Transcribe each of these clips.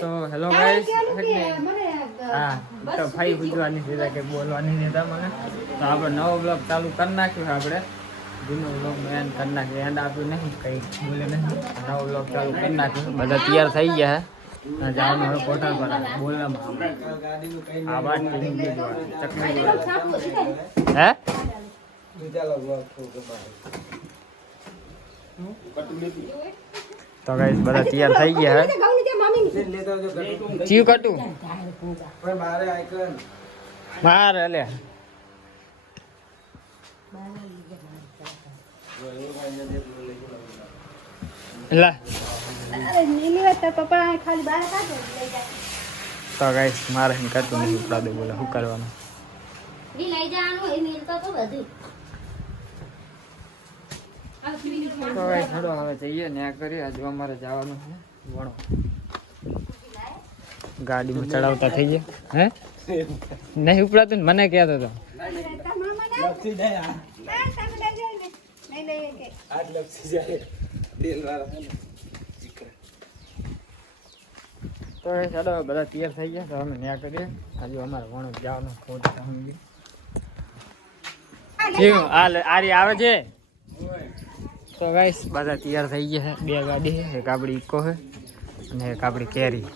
તો hello guys હા તો ભાઈ પૂછવાની છે કે બોલવાની નતા મને તો આપણે નવો બ્લોગ ચાલુ કરી નાખ્યો આપણે જૂનો બ્લોગ એન્ડ કરી નાખ્યો એન્ડ આપ્યું નહીં કંઈ બોલે નહીં નવો બ્લોગ ચાલુ કરી નાખ્યો બધા તૈયાર થઈ ગયા હે જવાનું હવે કોઠા પર બોલવામાં આ વાત ચકલી હે તો ગાઈસ બધા તૈયાર થઈ ગયા હે ચીવ કટું મારે લે લા તો ગાઈસ મારે કટું નહીં ઉપડા દે બોલે શું કરવાનું તો ગાઈસ હડો હવે જઈએ ને આ કરીએ હજુ અમારે જવાનું છે વણો ગાડીમાં ચડાવતા થઈ ગયા હે નહીં ઉપડાતું ને મને કહેતો હતો તો ચાલો બધા તૈયાર થઈ ગયા તો અમે ન્યા કરીએ હજુ અમારે વણો જવાનું આરી આવે છે તો ગાઈસ બધા તૈયાર થઈ ગયા છે બે ગાડી છે એક આપણી ઇકો છે અને એક આપણી કેરી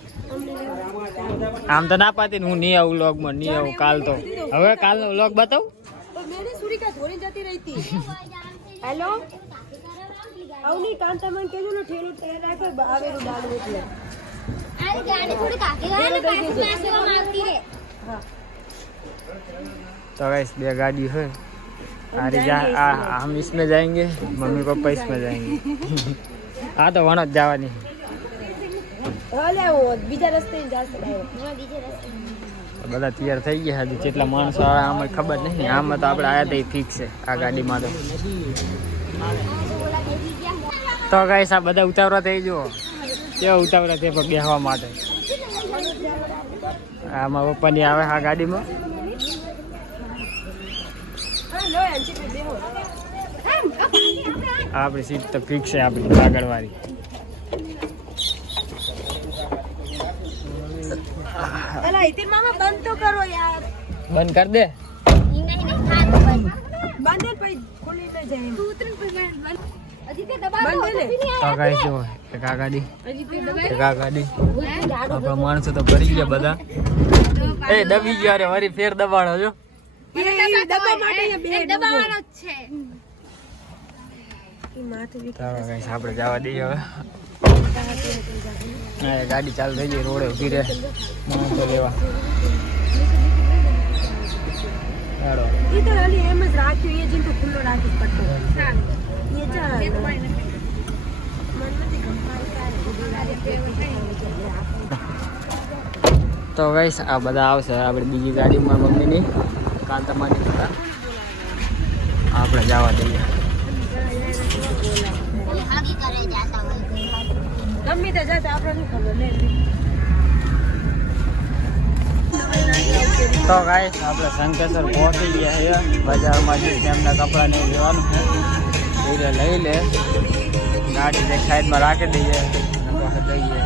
આમ તો ના પાતી હું નહીં આવું વ્લોગમાં નહીં આવું કાલ તો હવે કાલનો વ્લોગ બતાવું હેલો આવની કાંતા મને કેજો ને ઠેલો ટેર રાખો આવેલું ડાળ એટલે આ ગાડી થોડી કાકી ગઈ ને પાછી પાસેમાં આવતી રે હા तो गाइस बे गाड़ी है अरे जा हम इसमें जाएंगे मम्मी पापा इसमें जाएंगे हाँ तो वहाँ जावानी ઓલે ઓ બીજા રસ્તે જાશે ડાયરેક્ટ બીજા રસ્તે બધા તૈયાર થઈ ગયા હજી કેટલા માણસો આવે આમાં ખબર નહીં આમાં તો આપણે આયા તો ફિક્સ છે આ ગાડીમાં તો ગાઈસ આ બધા ઉતાવળા થઈ જુઓ કેવા ઉતાવળા થઈ પણ બેસવા માટે આમાં પપ્પાની આવે આ ગાડીમાં આપણી સીટ તો ફિક્સ છે આપણી આગળવાળી અલા ઇતિન મામા બંધ તો કરો યાર બંધ कर दे બંધ પછી ખોલી ન જાય તું ઉતર બંધ અજી તે દબાવો તો ગાઈસ જો એક આ ગાડી એક આ ગાડી આપણા માણસો તો ભરી ગયા બધા એ દબી ગયા રે વરી ફેર દબાણો જો દબા માટે બે દબાવવાનો જ છે ઈ માથે ગાઈસ આપણે જવા દઈએ હવે ગાડી ચાલુ થઈ ગઈ રોડે ઉભી રહે માણસો લેવા ઈ તો અલી એમ જ રાખ્યું એ જીન તો ખુલ્લો રાખી પડતો ચાલ એ ચાલ તો ગાઈસ આ બધા આવશે આપણે બીજી ગાડીમાં મમ્મીની કાંતામાની હતા આપણે જવા દઈએ ગમે તે જાતે આપણે શું ખબર લે તો ગાઈસ આપણે શંકેશ્વર પહોંચી ગયા છે બજારમાં જઈને એમના કપડાને લેવાનું છે એ લઈ લે ગાડી એક સાઈડમાં રાખી દઈએ જઈએ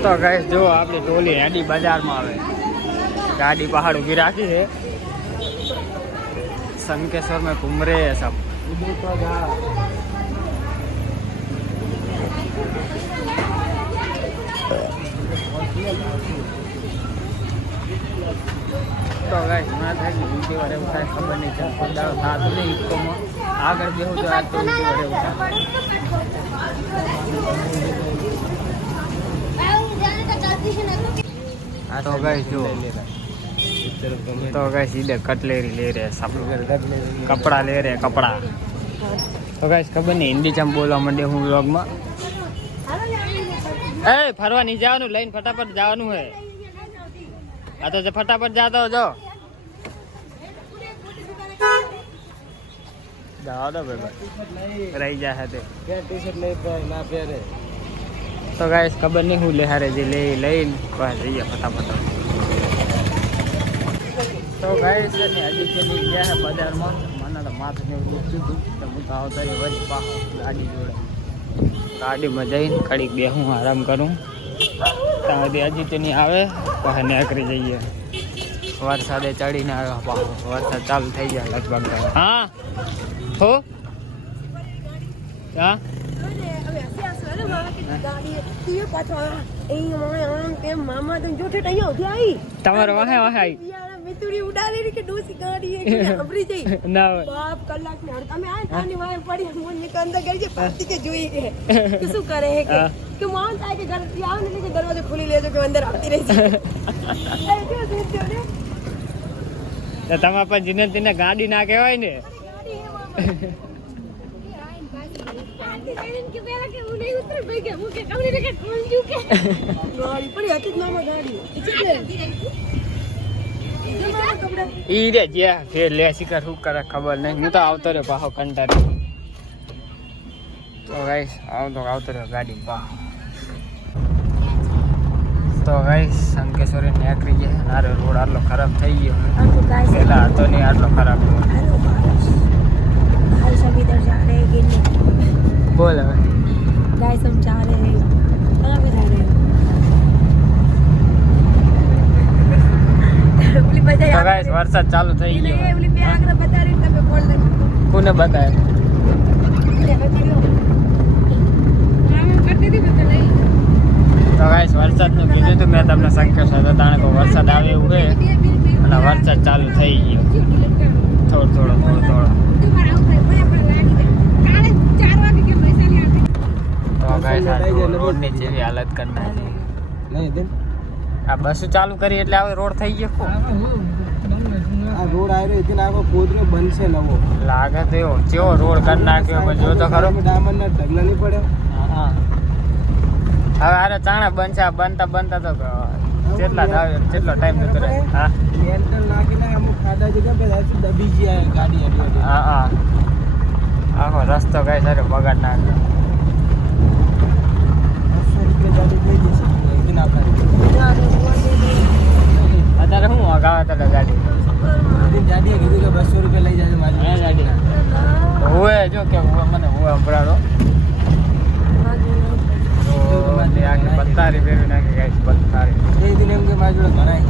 તો ગાઈસ જો આપણી ટોલી હેડી બજારમાં આવે ગાડી પહાડ ઊભી રાખી છે शंकेश्वर में घूम रहे हैं सब तो गाइस मैं था कि उनके बारे में खबर नहीं चल पड़ा था तो नहीं इसको आगर भी हो तो आज तो उनके बारे में तो गाइस जो तो गाइस इधर कटलेरी ले रहे हैं सब कपड़ा ले रहे हैं कपड़ा तो गाइस खबर नहीं हिंदी चम बोलवा मंडे हूँ व्लॉग में ए फरवा नहीं जाવાનું લઈને ફટાફટ જવાનું હે આ તો ફટાફટ જાતો જો જાવ દો ભાઈ રહી જાય તે ટી શર્ટ લઈ ના પહેરે તો ગાઈસ ખબર નહીં હું લેહારે જે લઈને જઈએ ફટાફટ तो गाइस ने अभी चली गया है बाजार में मन तो માથું ને એવું દુખતું હતું તો હું તો આવતા રહ્યો વળી પાછો ગાડી જોડે ગાડીમાં જઈને ઘડીક બેહું આરામ કરું ત્યાં સુધી અજીતની આવે પછી નીકળી જઈએ વરસાદે ચડીને આવ્યો પાછો વરસાદ ચાલુ થઈ જાય લગભગ હા હો હા તમારો વાહે વાહે આવી મિતુરી ઉડાડી કે ડોસી ગાડી કે સાંભળી જઈ ના બાપ કલાક ને તમે આ તાની વાય પડી હું ને અંદર ગઈ છે પાતી કે જોઈ કે શું કરે હે કે મોન થાય કે ઘર થી આવ ને કે દરવાજો ખોલી લેજો કે અંદર આવતી રહી છે તો તમારા પર જીને તેને ગાડી ના કહેવાય ને કે પેલા કે હું નહીં ઉતર ભાઈ કે હું કે કમરી ને કે કોણ જુ કે ગાડી પડી હતી મામા ગાડી ઈ રે જ્યાં ફેર લે શિકાર શું કરે ખબર નહીં હું તો આવતો રહ્યો પાછો કંટાળી તો ગાઈસ આવતો રહ્યો ગાડી પાછો તો ગાઈસ અંકેશ્વરી નીકળી ગયા મારો રોડ આટલો ખરાબ થઈ ગયો પેલા હતો નહીં આટલો ખરાબ બોલ હવે गाइस हम जा रहे हैं कहाँ पे जा रहे हैं उली बजाय તો ગાઈસ વરસાદ ચાલુ થઈ ગયો नहीं उली पे आकर बता रही तब बोल दे કોને બતાય ले बता रही हां मैं करती थी बता नहीं તો ગાઈસ વરસાદનું કીધું હતું મેં તમને સંકેત હતો તાણે કોઈ વરસાદ આવે એવું છે અને વરસાદ ચાલુ થઈ ગયો થોડો तुम्हारा ऊपर पर लागी काले 4 वागे के पैसा नहीं आते તો ગાઈસ આ રોડની જેવી હાલત કરી નાખી નહીં બેન આ બસ ચાલુ કરી એટલે હવે રોડ થઈ ગયો આ રોડ આવ્યો એટલે આખો કોદરો બનશે નવો લાગે તો એવો કેવો રોડ કરી નાખ્યો પણ જો તો ખરો ડામરના ઢગલા નહીં પડે હા હવે આરે ચાણા બનશે આ બનતા તો જેટલો ટાઈમ જતો રહે હા લેન્ટર નાખીને અમુક ખાડા જગ્યા પર દબી ગયા ગાડી એટલે હા આખો રસ્તો કઈ સારો બગાડ નાખ્યો 200 રૂપિયા ગાડી થઈ જશે એકદમ અત્યારે શું અગાવે તો ગાડી ગાડીએ કીધું કે 200 રૂપિયા લઈ જાય મારી ગાડી હોય જો કે મને હોય સંભળાડો તો આખી બત્તારી ફેરવી નાખી ગાઈસ બત્તારી એ દિન એમ કે મારી જોડે ઘણાય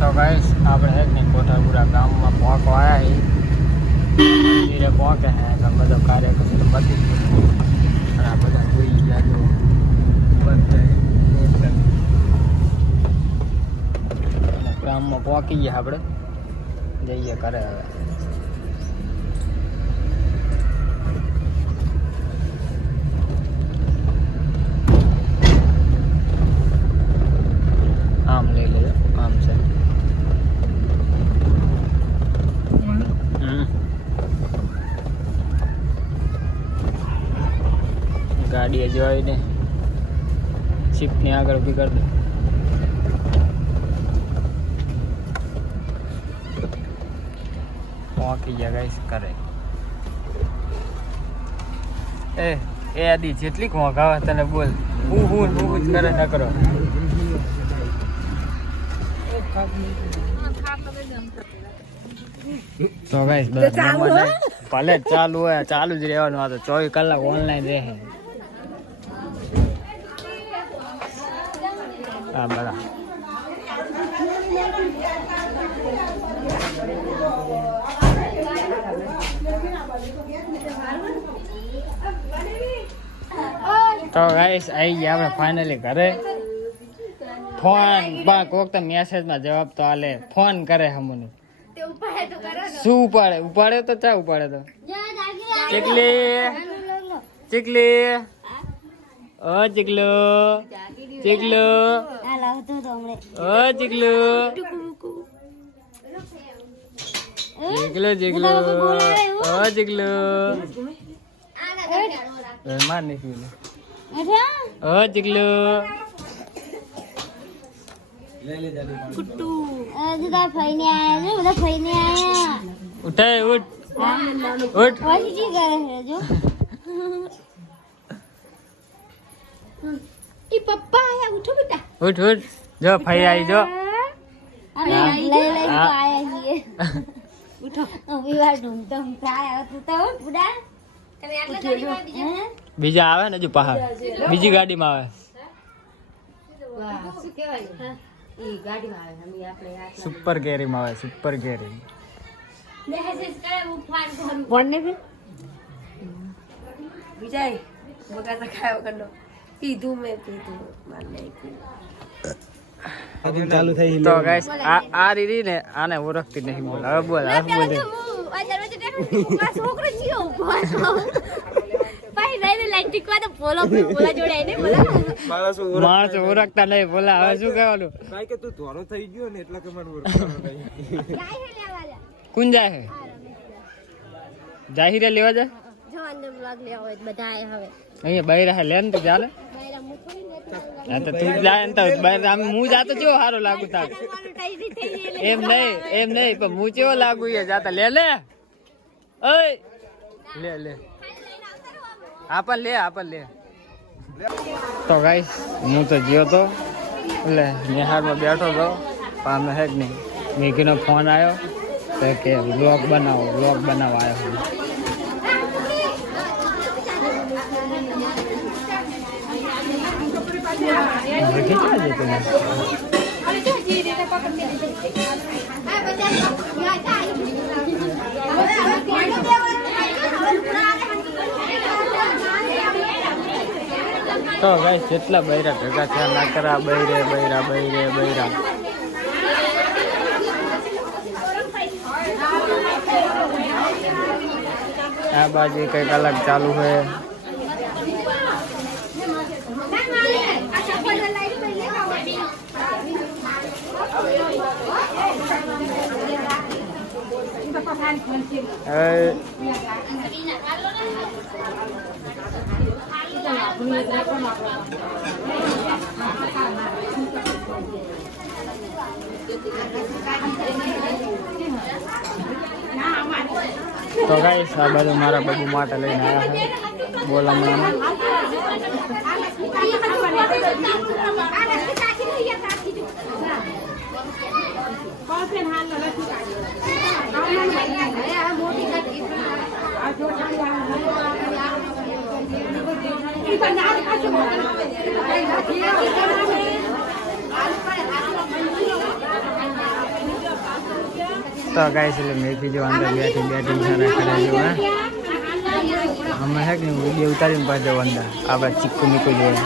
તો ગાઈસ આપણે હેક ને કોઠાપુરા ગામમાં પહોંચો આવ્યા ધીરે પહોંચે હે તો બધો કાર્યક્રમ તો પતી ગયો અને આ બધા જોઈ ગયા જો બધા ગામમાં પહોંચી ગયા આપણે જઈએ કરે હવે આમ લઈ લેજો આમ છે ગાડી હજુ આવીને શિફ્ટની આગળ ઊભી કરી દે પહોંચી ગયા ગાઈસ કરે એ આદી જેટલી કોંક આવે તને બોલ હું જ કરે ન કરો તો ગાઈસ ભલે ચાલુ હોય ચાલુ જ રહેવાનું આ તો 24 કલાક ઓનલાઈન રહે હા બરાબર તો ગાઈસ આવી ગયા આપણે ફાઇનલી ઘરે ફોન બા કોક તો મેસેજમાં જવાબ તો આલે ફોન કરે હમને શું ઉપાડે તો ચા ઉપાડે તો ચીકલી ઓ ચીકલો ચીકલો ઓ ચીકલો ચીકલો ઓ ચીકલો માર નહીં ઓ ચીકલો कुट्टू બધા ફઈને આયા ઉઠાય ઉઠ વાજી કરે છે જો ઈ પપ્પા આયા ઉઠો બેટા ઉઠ જો ફઈ આવી જો લઈ તો આયા છીએ ઉઠો વિવાર ઢૂંઢતો થાય તું તો બુડા તમે આટલા ગાડીમાં બીજા બીજા આવે ને હજુ પહાડ બીજી ગાડીમાં આવે વાહ શું કહેવાય ઈ ગાડીમાં આવે અમે આપણે આટલા સુપર કેરીમાં આવે સુપર કેરી મેસેજ કરે હું ફોન ને વિજય બગાતા ખાયો કંડો પીધું મેં પીધું માને ચાલુ થઈ તો ગાઈસ આ રીરી ને આને ઓળખતી નહીં બોલ હવે બોલ હવે બોલ છોકરો જીઓ ભાઈ નહીં લાઈટિક માં તો બોલા જોડે ને બોલા માણસ ઓળખતા નહીં બોલા હવે શું કહેવાનું કાઈ કે તું ધોરો થઈ ગયો ને એટલે કે મને ઓળખવાનો નહીં જાય હે લેવા જા કોણ જાય હે જાહીરે લેવા જા જો અંદર બ્લોગ લેવા હોય બધા આયા હવે અહીંયા બૈરા હે લેન તો ચાલે બૈરા મુ થોડી ને હા તો તું જાય ને તો બૈરા હું જાતો કેવો સારો લાગુ તાર એમ નહીં પણ હું કેવો લાગુ એ જાતા લે લે ઓય લે આપણ લે તો ગાઈસ હું તો જ્યો તો એટલે નિહારમાં બેઠો તો પામે હે જ નહીં મેગીનો ફોન આવ્યો તો કે વ્લોગ બનાવવા આવ્યો તો ગાઈસ જેટલા બૈરા ભેગા થયા ના કરા બૈરા આ બાજુ કઈક અલગ ચાલુ છે તો ગાઈસ આ બધું મારા બબુ માટે લઈને આવ્યા છે બોલામાં તો ગાઈસ એટલે મેથી જો અંદર બેઠી સારા કરાવી જો અમે હે કે વિડીયો ઉતારીને પાછો અંદર આ બાદ ચીકુ મીકુ જોઈએ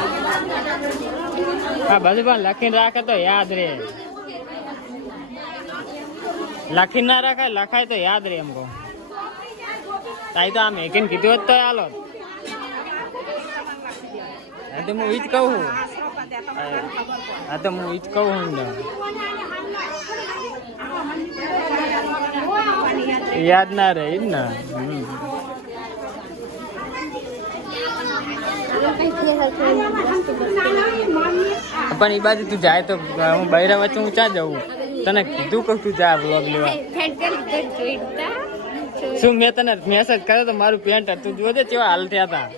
આ બધું પણ લખીને રાખે તો યાદ રહે લખીને ના રાખાય લખાય તો યાદ રહે એમ કહો તાઈ તો આ મેકીને કીધું હોત તો હાલો આ તો હું ઈ જ કહું ને યાદ ના રહે ઈ જ ને પણ એ બાજુ તું જાય તો હું બૈરા વચ્ચે હું ચા જવું તને કીધું કે તું જા વ્લોગ લેવા શું મેં તને મેસેજ કર્યો તો મારું પેન્ટ તું જોજે કેવા હાલ થયા હતા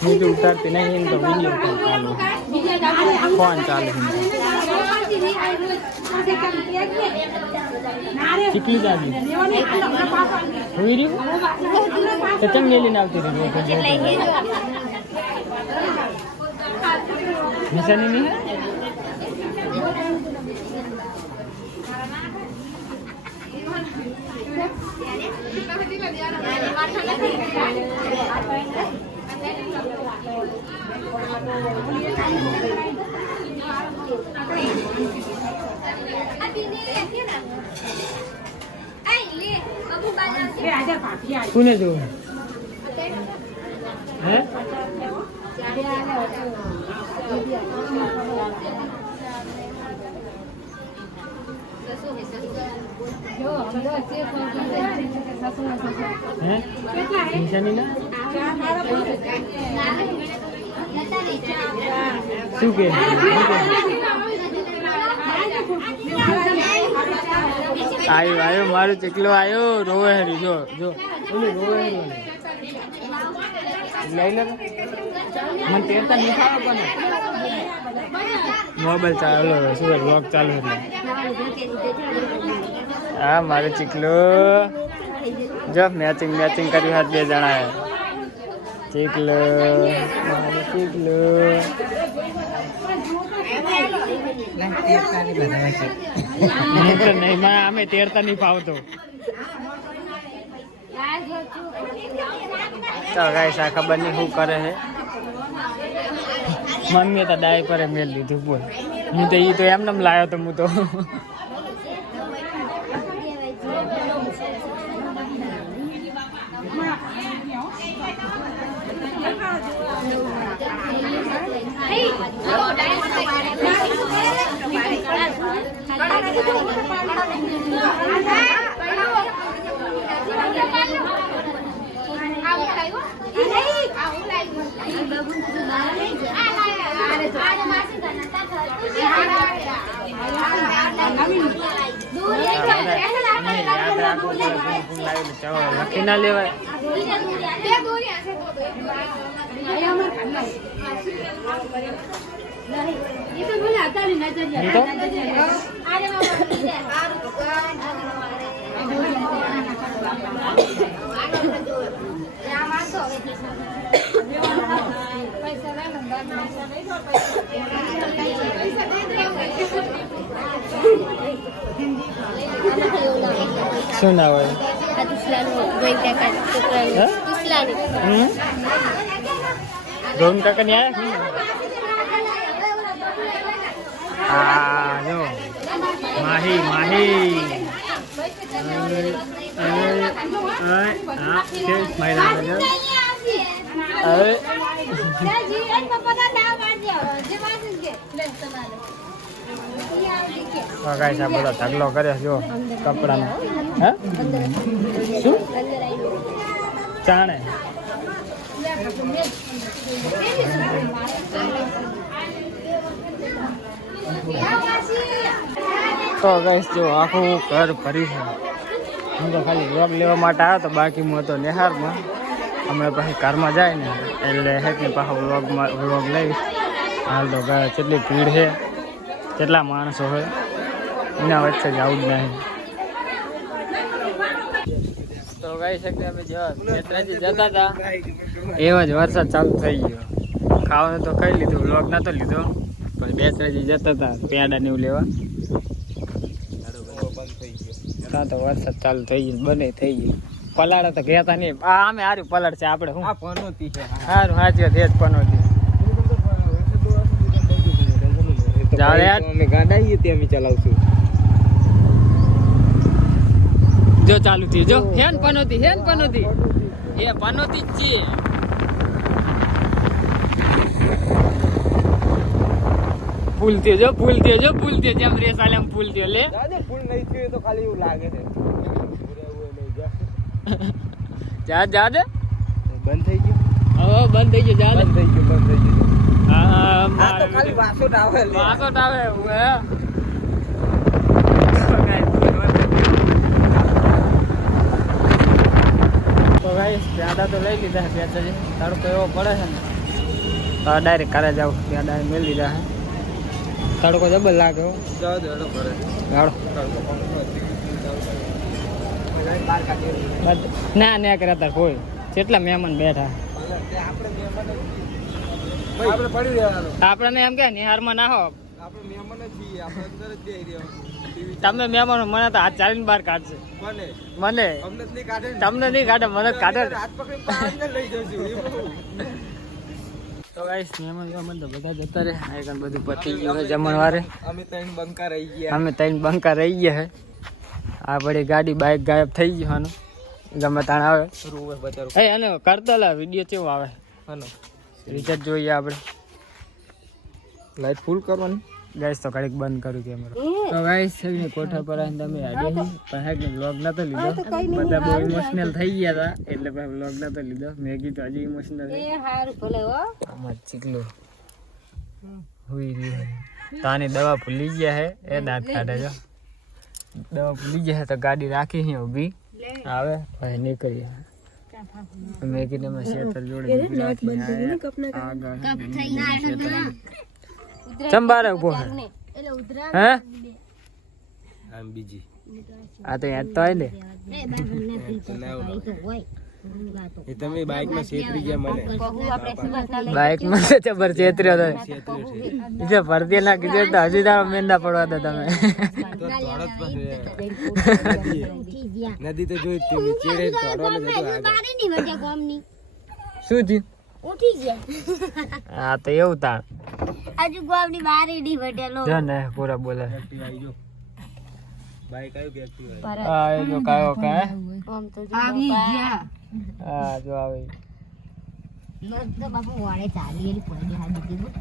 હું તો ઉતારતી નહીં એમ તો વિડીયો ચાલુ ફોન ચાલુ ચીકલી દાદી હોઈ રહ્યું તો ચમ મેલીને આવતી રહી નિશાની નહીં કોને જોવું હે નિશાની ના શું કે આયો મારું ચીકલો આયો રોવે હરી જો જો ઓલી રોવે હરી લઈ લે મને તેરતા નહીં ખાવા પણ મોબાઈલ ચાલુ શું વ્લોગ ચાલુ એટલે હા મારું ચીકલો જો મેચિંગ કર્યું હાથ બે જણા ચીકલો મારું ચીકલો નહીં અમે તેરતા નહીં ફાવતો તો ગાઈસ આ ખબર નહીં શું કરે છે મમ્મીએ તો ડાયપરે મેલ લીધું બોલ હું તો ઈ તો એમને લાવ્યો તો હું તો લખી ના લેવાય શું ના હોય રોહન કાકા ને આયા હા જો માહી બધો ઢગલો કરે જો કપડાનો હે શું જાણે તો ગાઈસ જો આખું ઘર ભરી છે હું તો ખાલી વ્લોગ લેવા માટે આવ્યો તો બાકી હું હતો નિહારમાં હમણાં પછી કારમાં જાય ને એટલે હેઠને પાછો વ્લોગ લઈશ હાલ તો કેટલી ભીડ છે કેટલા માણસો હોય એના વચ્ચે જ આવું જ નહીં તો ગાઈ શકીએ અમે નેત્રાજી જતા હતા એવો જ વરસાદ ચાલુ થઈ ગયો ખાવાનું તો ખાઈ લીધું વ્લોગ નતો લીધો પણ બેસરાજી જતા હતા પેડા ને એવું લેવા ત્યાં તો વરસાદ ચાલુ થઈ ગયો બને થઈ ગઈ પલાળ તો ગયા નહીં અમે સારું પલાળ છે આપણે શું સારું સાચી વાત એ જ પનોતી ચલાવશું જો ચાલુ થયું જો હેન પનોતી એ પનોતી જ છે ફૂલ થયો જેમ રેસ આલે ફૂલ થયો લે ફૂલ નહીં થયું તો ખાલી એવું લાગે છે જા દે બંધ થઈ ગયું હવે બંધ થઈ ગયો બંધ થઈ ગયું હા તો ખાલી વાસોટ આવે તો ગાઈસ પ્યાદા તો લઈ લીધા છે પ્યાદાજી તડકો એવો પડે છે ને તો ડાયરેક્ટ કાલે જાવ ત્યાં ડાયરેક્ટ મેળ લીધા છે તડકો જબર લાગે ના કરતા કોઈ કેટલા મહેમાન બેઠા આપણે એમ કે નિહારમાં ના હો તમે મહેમાનો મને તો હાથ ચાલીને બહાર કાઢશે મને તમને નહીં કાઢે મને કાઢે તો ગાઈસ મહેમાન તો બધા જતા રહે આ બધું પતી ગયું જમણવારે અમે ત્રણ બંકા રહી ગયા હે આ બધી ગાડી બાઇક ગાયબ થઈ ગયું આનું ગમે તાણ આવે અને કરતા લા વિડીયો કેવો આવે રિચાર્જ જોઈએ આપણે લાઈટ ફૂલ કરવાની ગાઈસ તો ઘડીક બંધ કર્યું કેમેરો તો ગાઈસ સગને કોઠા પર આવીને તમે આડી પણ હેક વ્લોગ નતો લીધો બધા બહુ ઇમોશનલ થઈ ગયા હતા એટલે પછી વ્લોગ નતો લીધો મેગી તો હજી ઇમોશનલ છે એ હારું ભલે હો આમાં ચીકલો હુઈ રહી તાની દવા ભૂલી ગયા હે એ દાંત કાઢે જો દવા ભૂલી જાય તો ગાડી રાખી છે ઊભી આવે ભાઈ નીકળી મેં કીધું મેં શેતર જોડે ચંબારે ઉભો હે આમ બીજી આ તો યાદ તો આય લે એ તમે બાઇક માં છેતરી ગયા મને બાઇક માં તો જબર છેતર્યો તો જે ભરતી ના કીધું તો હજી તારો મેંદા પડવા દો તમે નદી તો જોઈ તું ચેડે તોડવાનો જતો શું થયું ઉઠી ગયા હા તો એવું તાણ આજુ ગોમની બહાર ઈડી વટેલો જો ને પૂરા બોલે આવી જો બાઇક આવ્યું કે એક્ટિવ હા એ જો કાયો કા આમ તો આવી ગયા હા જો આવે મત તો બાપુ વાળે ચાલી એલી પડી હા દીધી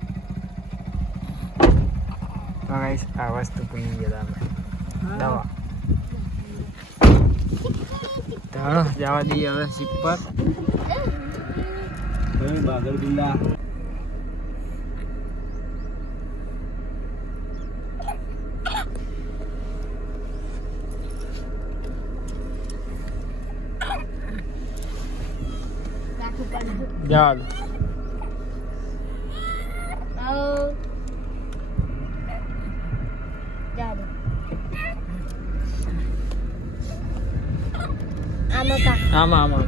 ગાઈસ આ વસ્તુ ભૂલી ગયા તમે દવા ચાલો જવા દઈએ હવે સીટ પર તમે બાગર બિલ્લા જવા દો આમાં આમાં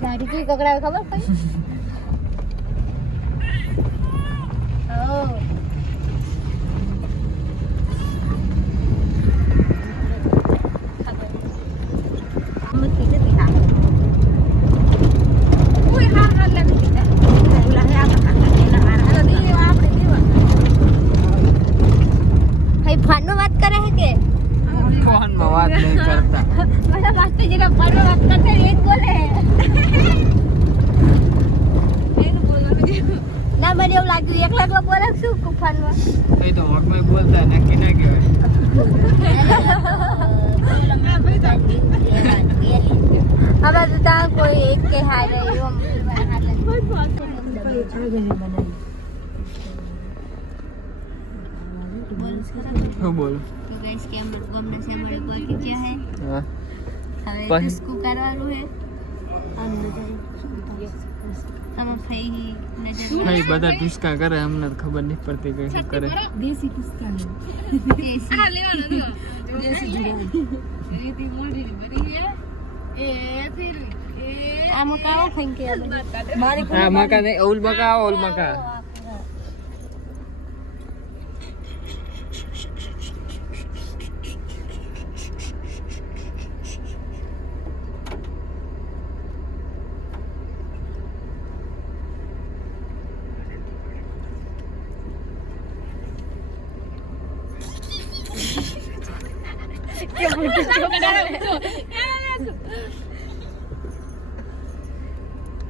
ગાડી કેવી કકડાવે ખબર પડી ફોનમાં વાત કરે છે કે ફોનમાં વાત નહીં કરતા મને વાત તો જેના ફોનમાં વાત કરતા એ જ બોલે ના મને એવું લાગ્યું એકલા એકલા બોલે શું ફોનમાં એ તો મગમાં બોલતા નક્કી ના કહેવાય હવે તો ત્યાં કોઈ એક કે હારે એવું શું બોલું તો ગાઈસ કે અમે ગમને છે અમારે કોઈ કે છે હે હા હવે પછી? કિસકુ કરવાનું હે આમ આમાં ફઈ નજર ભાઈ બધા ઢુસકા કરે અમને તો ખબર નહીં પડતી કઈ શું કરે દેશી કિસકા દેશી આ લેવાનો જો દેશી રીતિ મોડી બની હે એ ફિર એ આમાં કાવા ફંકે મારી હા મકા નહીં ઓલ મકા ઓલ મકા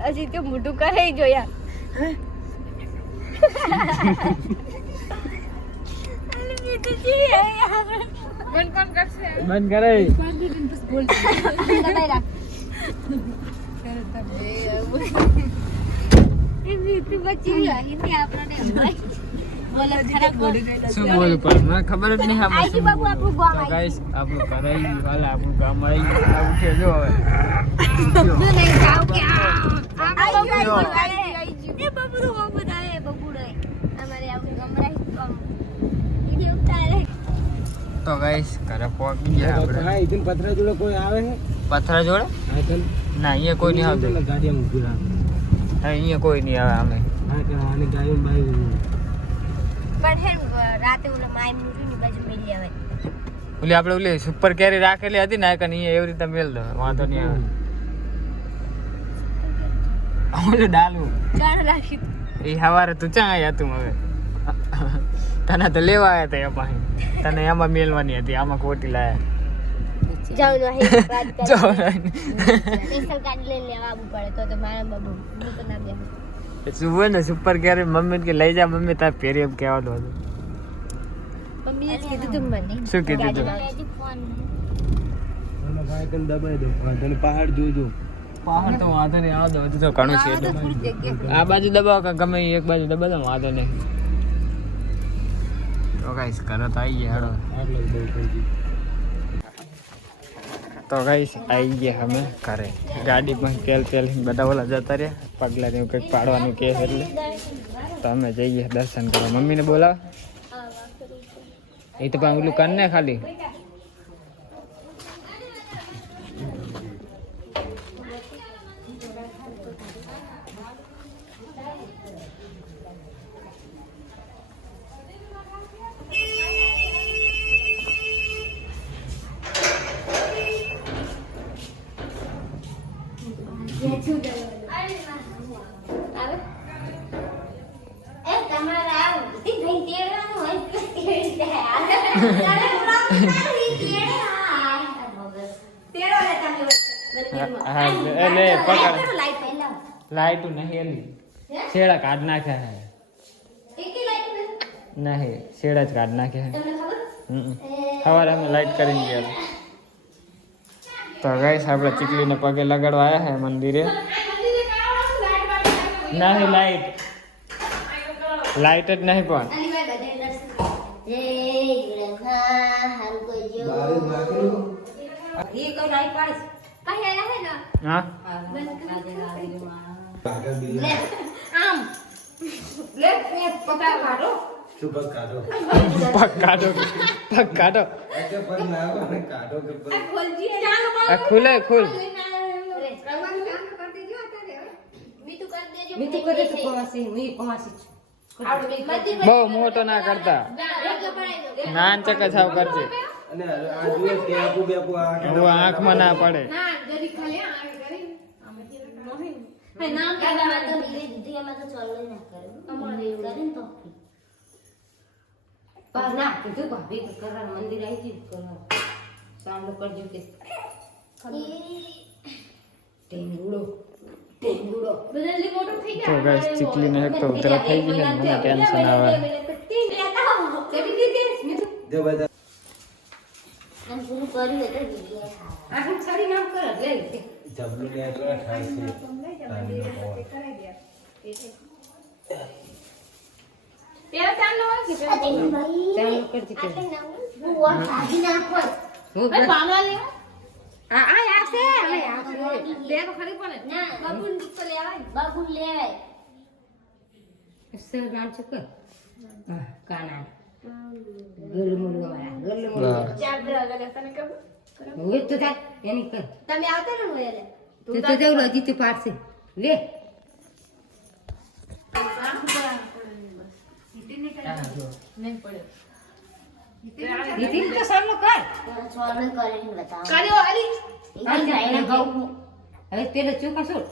હજી તો મોટું કરે જોયા બંધ કરે શું બોલું પણ મને ખબર જ નહીં આપણે શું બોલું. તો guys, આપણું ઘર આવી ગયું, હાલે આપણું ગામ આવી ગયું. આ ઉઠે જો હવે તો ગાઈસ ઘરે પહોંચી ગયા આપણે હા ઇધન પથરા જોડે કોઈ આવે છે પથરા જોડે હા ઇધન ના અહીંયા કોઈ નહીં આવતું ગાડી આમ ઊભી રાખે હા અહીંયા કોઈ નહીં આવે અમે હા કે આને ગાયો બાઈ રાતે ઓલા માય મૂરી બાજુ મેલી આવે ઓલી આપણે ઓલી સુપર કેરી રાખેલી હતી ને કે અહીંયા એવી રીતે મેલ દો વાંધો નહીં આવે ઓલું ડાલું ચાર રાખી એ સવારે તું ક્યાં આવ્યા તું હવે તને તો લેવા આવ્યા હતા એ પાસે તને એમાં મેલવાની હતી આમાં ખોટી લાયા જાવ નો હે વાત જો સ્પેશિયલ કાર્ડ લઈ લેવા આવવું પડે તો મારા બાબુ હું તો ના બે શું હોય ને સુપર કેરી મમ્મી કે લઈ જા મમ્મી તાર ફેરી એમ કહેવાનું હતું મમ્મી એ કીધું તું મને શું કીધું તું ફોન ઓલો ભાઈ તને દબાઈ દો તને પહાડ જોજો પહાડ તો વાંધો નહીં આવો દો તો ઘણું છે એટલું. આ બાજુ દબાવો કે ગમે એ એક બાજુ દબાવો વાંધો નહીં તો ગાઈસ ઘરે તો આવી ગયા હેડો આટલો બહુ થઈ ગયું. તો ગાઈસ આવી ગયા અમે ઘરે ગાડીમાં તેલ બધા ઓલા જતા રહ્યા પગલા ને એવું કંઈક પાડવાનું કહે છે એટલે તો અમે જઈએ દર્શન કરવા મમ્મીને બોલાવ એ તો પણ ઓલું કર ને ખાલી લાઈટ નહીં એલી શેડા કાઢ નાખ્યા હે નહીં શેડા જ કાઢ નાખ્યા હે સવારે અમે લાઈટ કરીને ગયા તો ગાઈસ આપણે ચીકલીને પગે લગાડવા આવ્યા હે મંદિરે નહીં લાઈટ જ નહીં પણ હા પગ કાઢો. પગ કાઢો એટલે પગ લાવો ને કાઢો કે પગ. આ ખુલે ખુલ બહુ મોટો ના કરતા નાન ચકા છાવ કરજે અને આ જોઈએ ટેપુ બેપુ આ હવે આંખમાં ના પડે તો ગાઈસ ચીકલીને એક તો ઉતરા થઈ ગઈ છે ને મને ટેન્શન આવે દે બધા જબલું ને એટલો થાય છે તારીનો પવન. તમે આવતા ને તું પાડશે લે તો સામનો કર હવે પેલો ચોખા છોડ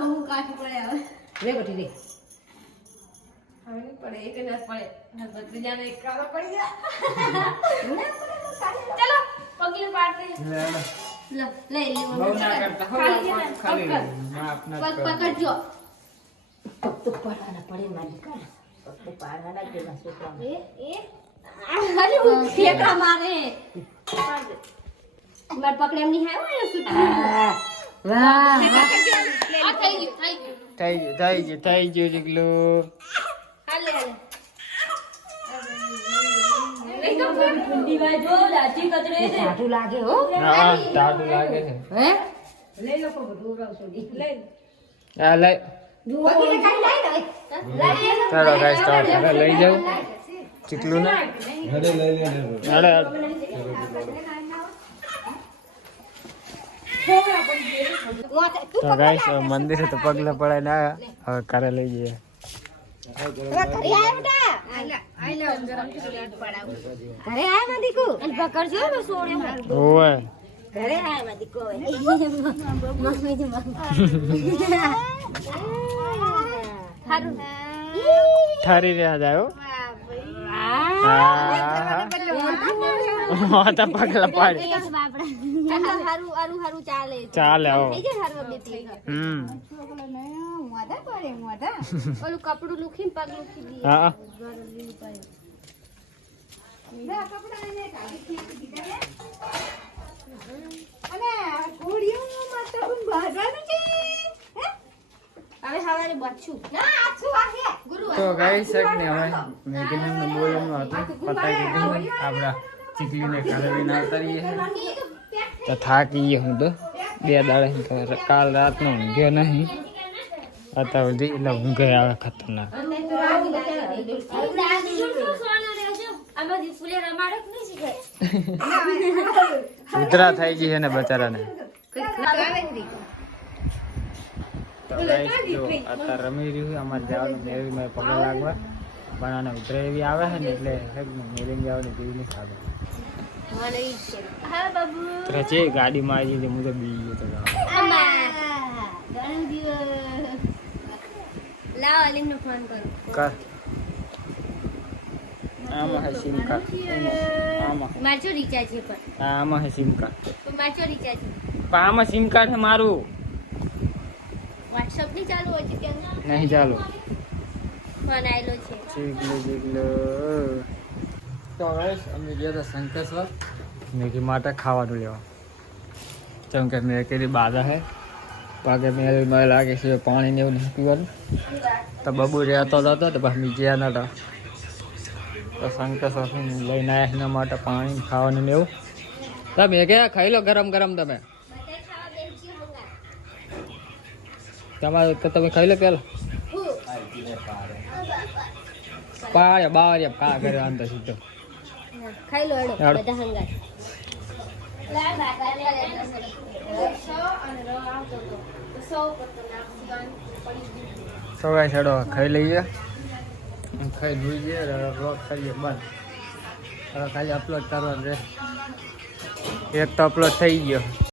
બહુ કાઠું પડે હવે લે બટી લે પડે એક જ પડે બીજાને એક કાળો પડી ગયા ચલો પગલે પાડते લો લઈ લે બહુ ના કરતા ખાલી માફ ના પગ પકડજો તો પાડવાના પડે મારી કર તો પાડવાના કેવા છોકરા અરે હું ઠેકા મારે માર પકડે એમ નહીં આવ્યો ને સુટ વાહ આ થઈ ગયું થઈ ગયું ચીકલું હાલે હાલે ટાટું લાગે હો હા ટાટું લાગે છે હે લઈ લો કોઈ ઢોરાવ છોડી લઈ આ લઈ વકીલે કાઈ લઈ લે ચાલો ગાઈસ તો ઘરે લઈ જાઉં ચીકલું ને ઘરે લઈ લે ને. તો ગાઈસ મંદિરે તો પગલે પડાય ને આવ્યા હવે ઘરે લઈ જઈએ ઘરે આય મદીકુ અને પકડજો ને સોડ્યો ઓય ઘરે આય મદીકુ મમ્મી જ હારું ઠરી રહ્યા જાયો માતા પગલા પાડી હારું ચાલે ચાલે હો થઈ જાય હારું બેટી ઓલું કપડું લુખીને પગ લુખી દીધું હા અને ઘોડીઓમાં તો હું ભાગવાનું છે હે? હવે સવારે બચું ના આછું આ ગુરુ તો ગાઈસ એક ને હવે મેગીને બોલવાનું હતું પતાઈ દીધું આપણા ચીકલીને ઘરે લઈને આવતા રહીએ તો થાકી ગયો હું તો 2 દાડા કાલ રાતનો ઊંઘ્યો નહીં અત્યાર સુધી એટલે ઊંઘે આવે ખતરનાક ઉધરા થઈ ગઈ છે ને બચારાને તો ગાઈસ જો અત્યારે રમી રહ્યું છે અમારે જવાનું મેળવીમાં પગલા લાગવા પણ આને ઉધરા એવી આવે છે ને એટલે મેળવી જવાની પીવી નહીં ખાધો હા બાબુ તો છે ગાડીમાં આવી જઈ હું તો બી ગયો તો લાવ અલીમને ફોન કરો કર આમાં હે સિમ કાર્ડ આમાં મારજો રિચાર્જ છે પણ આમાં હે સિમ કાર્ડ તો મારજો રિચાર્જ પણ આમાં સિમ કાર્ડ છે મારું WhatsApp ની ચાલુ હોય છે કે નહીં ચાલો ફોન આવેલો છે ચીકલો તો ગાઈસ અમે ગયા હતા શંકરેશ્વર મેગી માટે ખાવાનું લેવા જેમ કે મેગી બાધા હે પાકે મેં લાગે છે પાણી ને એવું નહીં પીવાનું તો બબુ રહેતો હતો તો પછી ગયા નતા તો શંકરેશ્વર લઈને આવ્યા એના માટે પાણી ખાવાનું ને એવું તમે ક્યાં ખાઈ લો ગરમ ગરમ તમે તમારે તમે ખાઈ લો પેલા પાડે બાવરે કા કરે અંદર સીધો ખાઈ લો એડો હેડો. બધા હંગાત સવાય છેડો ખાઈ લઈએ ખાઈ ધોઈ જઈએ રોક કરીએ બંધ હવે ખાલી અપલોડ કરવાનું રહે એક તો અપલોડ થઈ ગયો